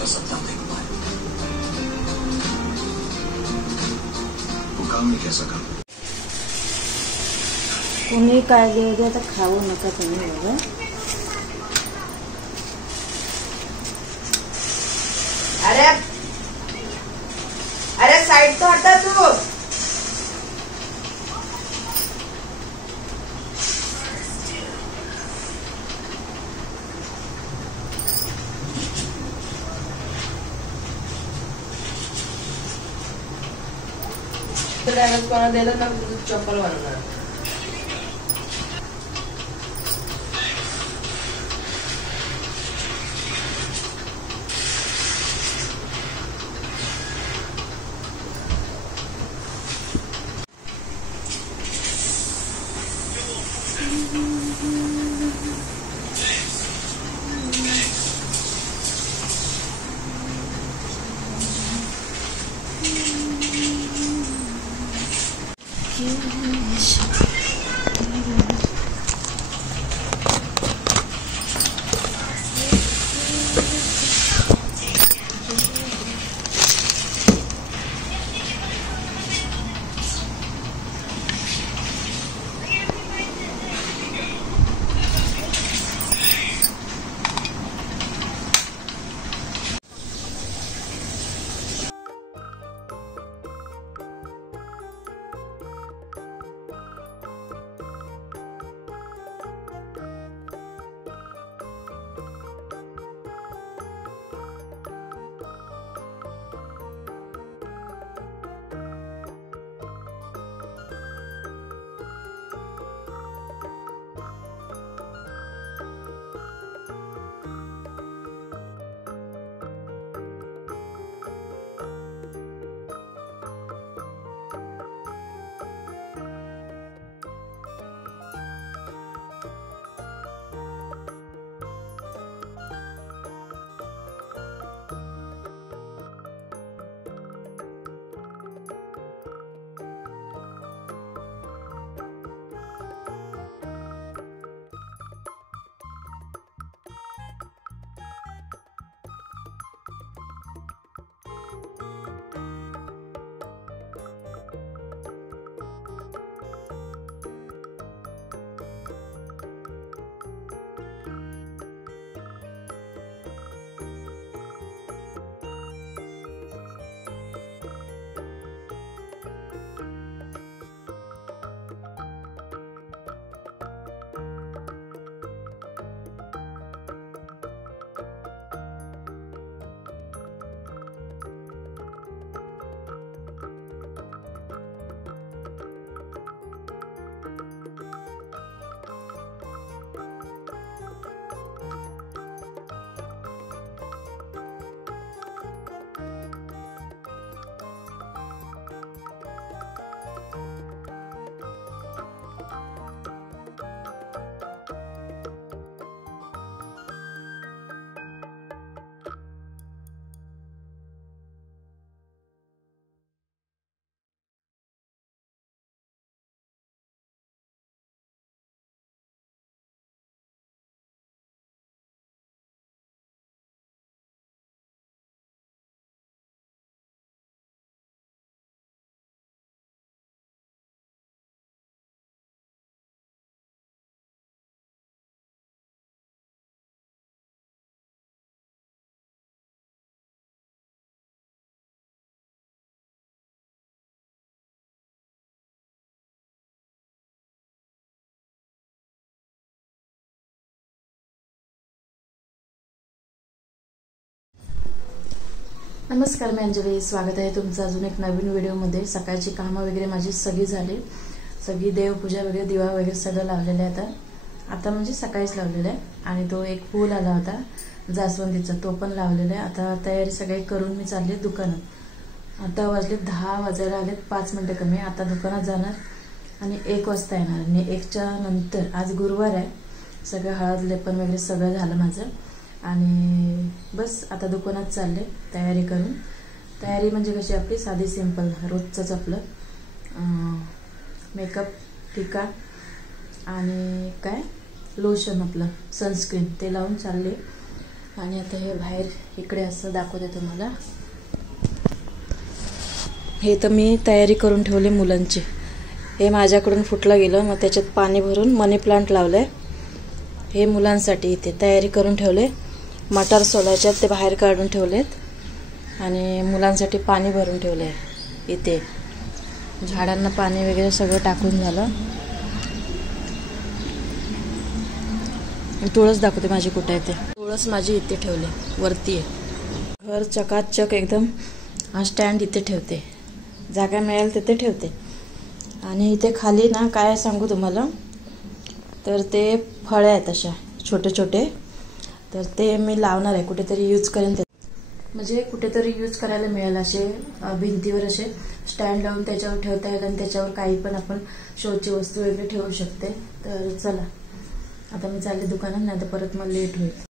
का सपना देख पाए। वो काम नहीं कैसा काम। कोणी काय दे आता खाऊ नका तुम्ही बाबा। अरे अरे साइड तो हटा तू। डॅमेज कोणा दिलं ना चप्पल बनवणार। नमस्कार, मी अंजली। स्वागत आहे तुमचं अजून एक नवीन व्हिडिओमध्ये। सकाळची कामं वगैरे माझी सगळी झाली, सगळी देवपूजा वगैरे दिवा वगैरे सगळं लावलेलं आहे। आता म्हणजे सकाळीच लावलेलं आहे। आणि तो एक फूल आला होता जास्वंदीचा, तो पण लावलेला आहे। आता तयारी सगळी करून मी चालले दुकानात। आता वाजले 10 वाजायला आलेत, 5 मिनिटं कमी। आता दुकानात जाणार आणि 1 वाजता येणार। आणि 1च्या नंतर आज गुरुवार आहे, सगळं हळद लेपन वगैरे सगळं झालं माझं। आणि बस आता दुकानात चालले तयारी करून। तयारी म्हणजे कशी आपली साधी सिंपल रोजचंच आपलं मेकअप, टिका आणि काय लोशन आपलं सनस्क्रीन ते लावून चालले। आणि आता हे बाहेर इकडे असं दाखवते तुम्हाला. हे तर मी तयारी करून ठेवले मुलांची. हे माझ्याकडून फुटलं गेलं, मग त्याच्यात पाणी भरून मनी प्लांट लावलंय. हे मुलांसाठी इथे तयारी करून ठेवले. मटार सोलायच्यात, ते बाहेर काढून ठेवलेत आणि मुलांसाठी पाणी भरून ठेवलंय. इथे झाडांना पाणी वगैरे सगळं टाकून झालं. तुळस दाखवते माझी कुठे आहे ते. तुळस माझी इथे ठेवले, वरती आहे. घर चकाचक एकदम. हा स्टँड इथे ठेवते, जागा मिळेल तिथे ठेवते. आणि इथे खाली ना काय सांगू तुम्हाला, तर ते फळे आहेत अशा छोटे छोटे, तर ते मी लावणार आहे. कुठेतरी यूज करेन ते, म्हणजे कुठेतरी यूज करायला मिळेल. असे भिंतीवर असे स्टँड लावून त्याच्यावर ठेवता येईल आणि त्याच्यावर काही पण आपण शोची वस्तू वगैरे ठेवू शकते. तर चला आता मी चालले दुकानात, नाही तर परत मला लेट होईल.